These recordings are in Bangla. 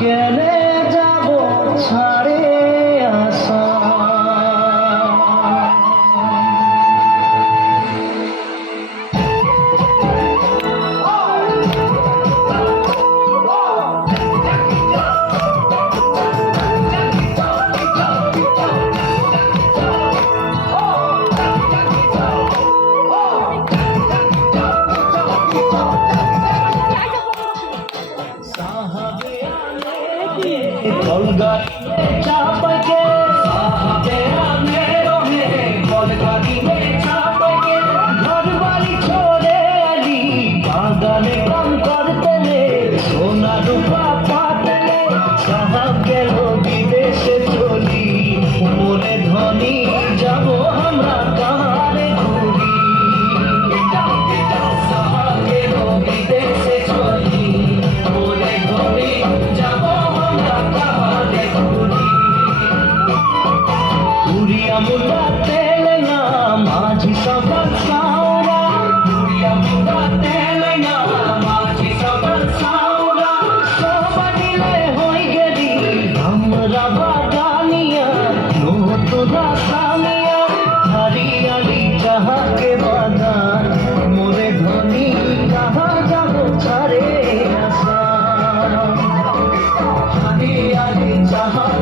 Yeah. God.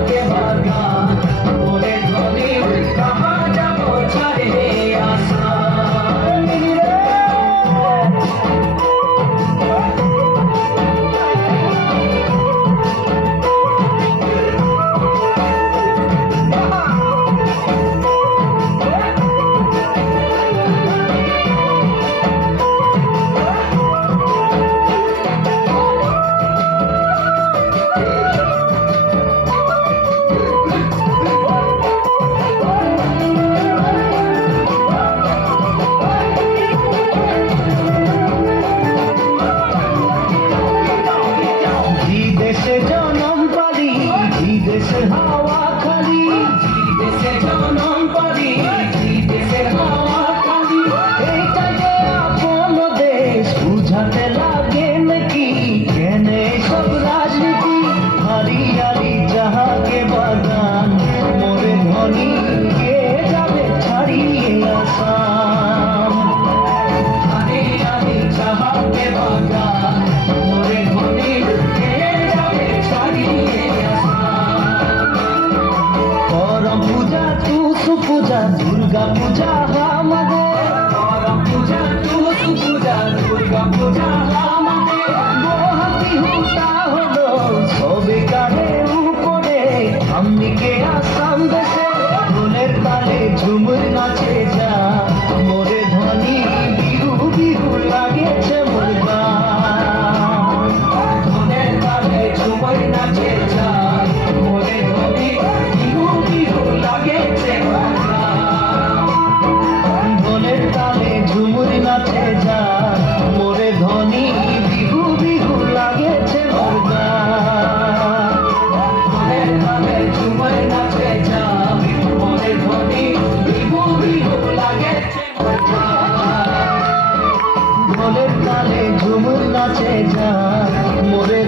けば কবুল নাচে যা মোরে